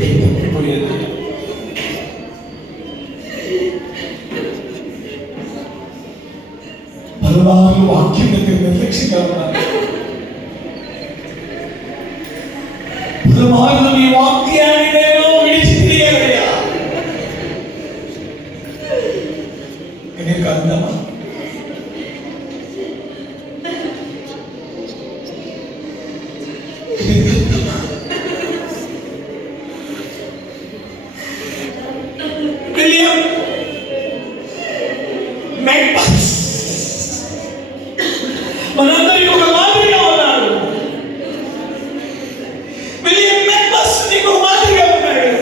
తప్పిపోయేది. పలువారు వాక్యం దగ్గర నిర్లక్ష్యంగా ఉన్నారు. పలువారు నీ వాక్యాన్ని నేను విడిచి తీయగలిగా నేను కలుద్దామా? మనందరికీ ఒక మాదిరిగా ఉన్నాడు. విలియం మెక్బస్ నీకు మాదిరిగా ఉన్నాడు.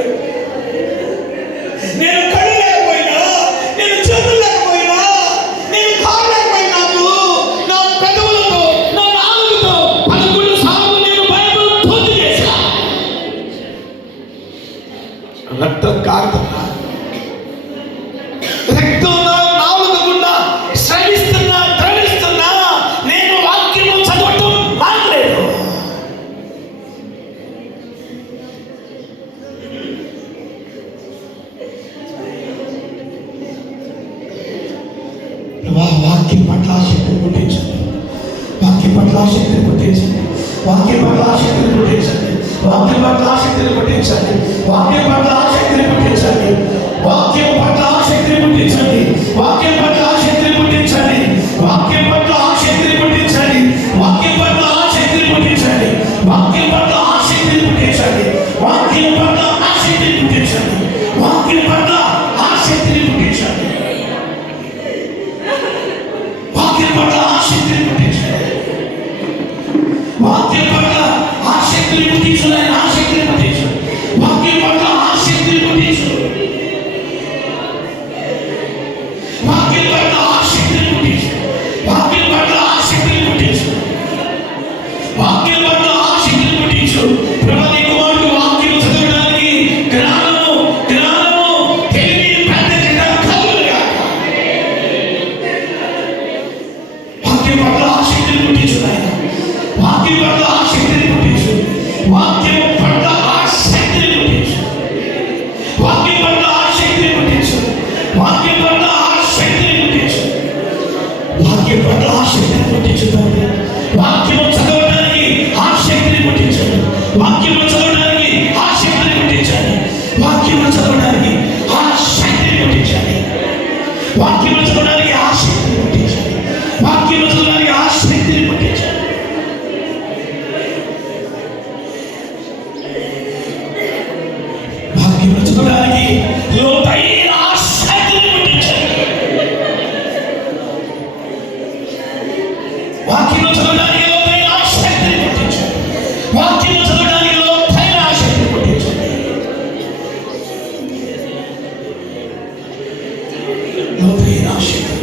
నేను కళ్ళు లేకపోయినా, నేను చేతులు లేకపోయినా, నేను కాళ్ళు లేకపోయినా, నా పెదవులతో, నా నాలుగుతో 11 సార్లు నేను బైబిల్ పూర్తి చేశా. రక్తం కారుతున్నా, రక్తం నాలుగు గుండా శ్రమిస్తున్నా, ద్రవిస్తున్నా, నేను వాక్యము చదవటం మానలేదు. వాక్యం పట్ల ఆసక్తిని పుట్టించండి. వాక్యం పట్ల ఆసక్తిని పుట్టించండి. వాక్యం పట్ల ఆసక్తిని పుట్టించండి. వాక్యం పట్ల ఆసక్తిని పుట్టించండి. వాక్యం పట్ల ఆసక్తిని పుట్టించండి. వాక్యం పట్ల ఆసక్తిని పుట్టించండి. వాక్యం పట్ల ఆసక్తిని పుట్టించండి. వాక్యం పట్ల ఆసక్తిని పుట్టించండి. వాక్యం పట్ల ఆసక్తిని పుట్టించండి. వాక్యం పట్ల ఆసక్తిని పుట్టించండి. వాక్యం పట్ల ఆసక్తిని పుట్టించండి. వాక్యం పట్ల ఆసక్తిని పుట్టించండి. వాక్యం పట్ల ఆసక్తిని పుట్టించండి. వాక్యం పట్ల ఆసక్తిని పుట్టించండి. ఆసక్తిని పుట్టించండి. వాక్యం పట్ల ఆసక్తిని పుట్టించండి. వాక్యం పట్ల ఆసక్తిని పుట్టించండి. వాక్యం పట్ల ఆసక్తిని పుట్టించండి. వాక్యం పట్ల ఆసక్తిని పుట్టించు. ప్రభుని కుమారుడు వాక్యం చదవడానికి జ్ఞానము తెలివి ప్రత్యేకత కలుగుగా. వాక్యం పట్ల ఆసక్తిని పుట్టించు. వాక్యం పట్ల ఆసక్తిని పుట్టించు. వాక్యం పట్ల ఆసక్తిని పుట్టించు. వాక్యం పట్ల ఆసక్తిని పుట్టించు. వాక్యం పట్ల ఆసక్తిని పుట్టించు. వాక్యం పట్ల ఆసక్తిని పుట్టించుతండి. వాక్యం చదవడానికి ఆసక్తిని పుట్టించండి. వాక్యం చదవడానికి ఆసక్తిని పుట్టించండి. వాక్యం చదవడానికి ఆసక్తిని పుట్టించండి. వాక్యం చదవడానికి ఆసక్తిని పుట్టించండి. వాక్యం చదవడానికి ఆసక్తిని పుట్టించండి. వాక్యం చదవడానికి లోతైన ఆసక్తిని పుట్టించండి. వాక్యం చదవడానికి లోతైన ఆసక్తిని పుట్టించండి. వాక్యం చదవడానికి లోతైన ఆసక్తిని పుట్టించండి. లోతైన ఆసక్తి